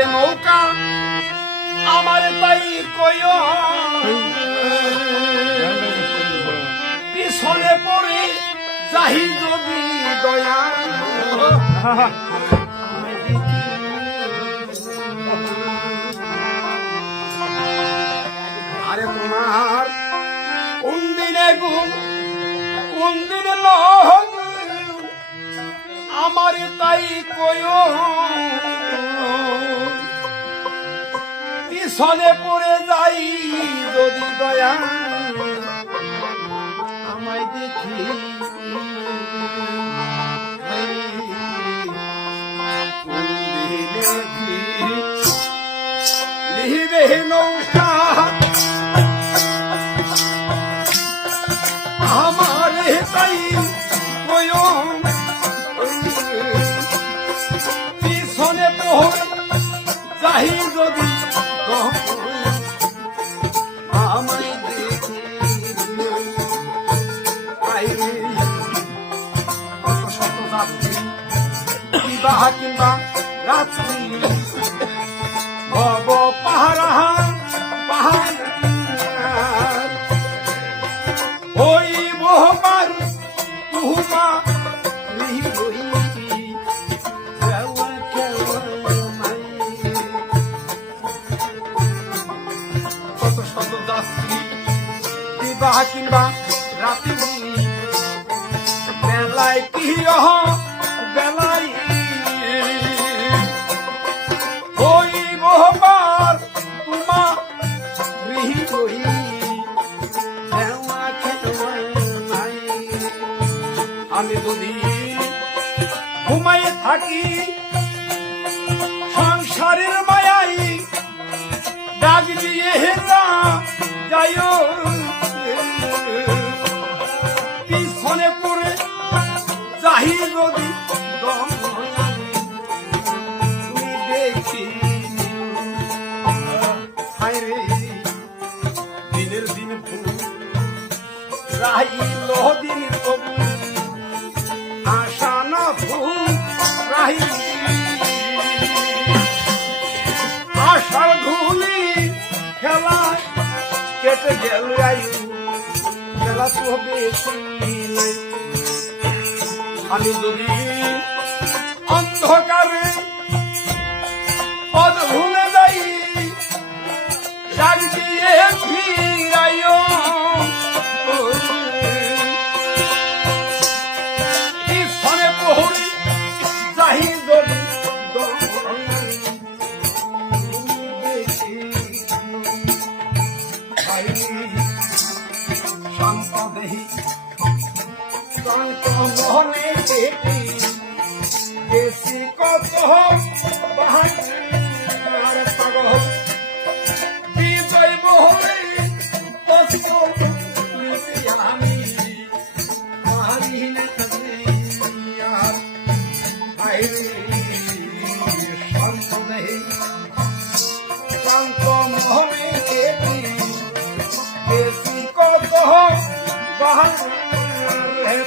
নিবে নৌকা আমার তাই কয় পিছনে পড়ে যাহি যদি দয়া আরে তোমার কোন দিনে গুণ কোন দিনে লহন আমার তাই কয় পিছনে পড়ে যাই যদি দয়া আমায় দেখি লিহিবে নৌকা আমার তাই কয় পিছনে পড়ে যাই যদি আমায় দেখি কত শত রাত্রি বিবাহ কিংবা রাত্রি ভব পাহারা পাহাড় ওই মোহবার তুহমা কত শত যাত্রী বিবাহ কিংবা রাত্রি বেলায় কি বেলায় ওই মোহবার তোমা রিহি রহি আমি যদি ঘুমাইয়ে থাকি সংসারের মায়াই ডাক দিয়ে হেরা যাই পিছনে পড়ে যাহি যদি তুমি দেখি হায়রে দিনের দিন রাহিল দিন তবু আশা না ভুল রাহি আশার ধুলি খেলায় কেটে গেল আয়ু খেলা তো বেশি আমি যদি অন্ধকারে পদ ভুলে যাই ডাক দিয়ে ফিরাইও পিছনে পড়ে যাই যদি শান্ত দেহি মনে দেখি বেশি কত বাহার পাগল বিজয় বহরে কষ্ট আমি মারি না শান্ত দেহি শান্ত মনে দেখি বেশি কত বাহার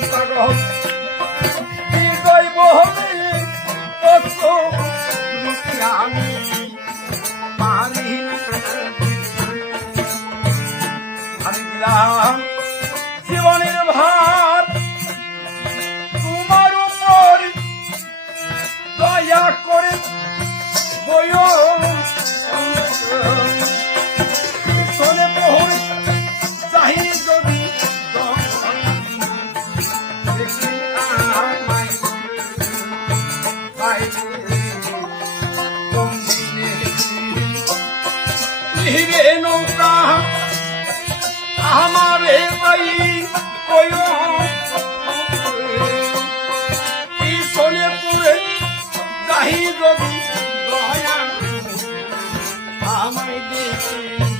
পাগল হৃদয় বহরে কত আমি পারি আমি দিলাম জীবনের ভার তোমার উপর দয়া করে বয় পিছনে পড়ে যাই যদি লিহিবে নৌকা আমারে ভাই কয় পিছনে পড়ে যাই যদি দয়া আমায় দেখি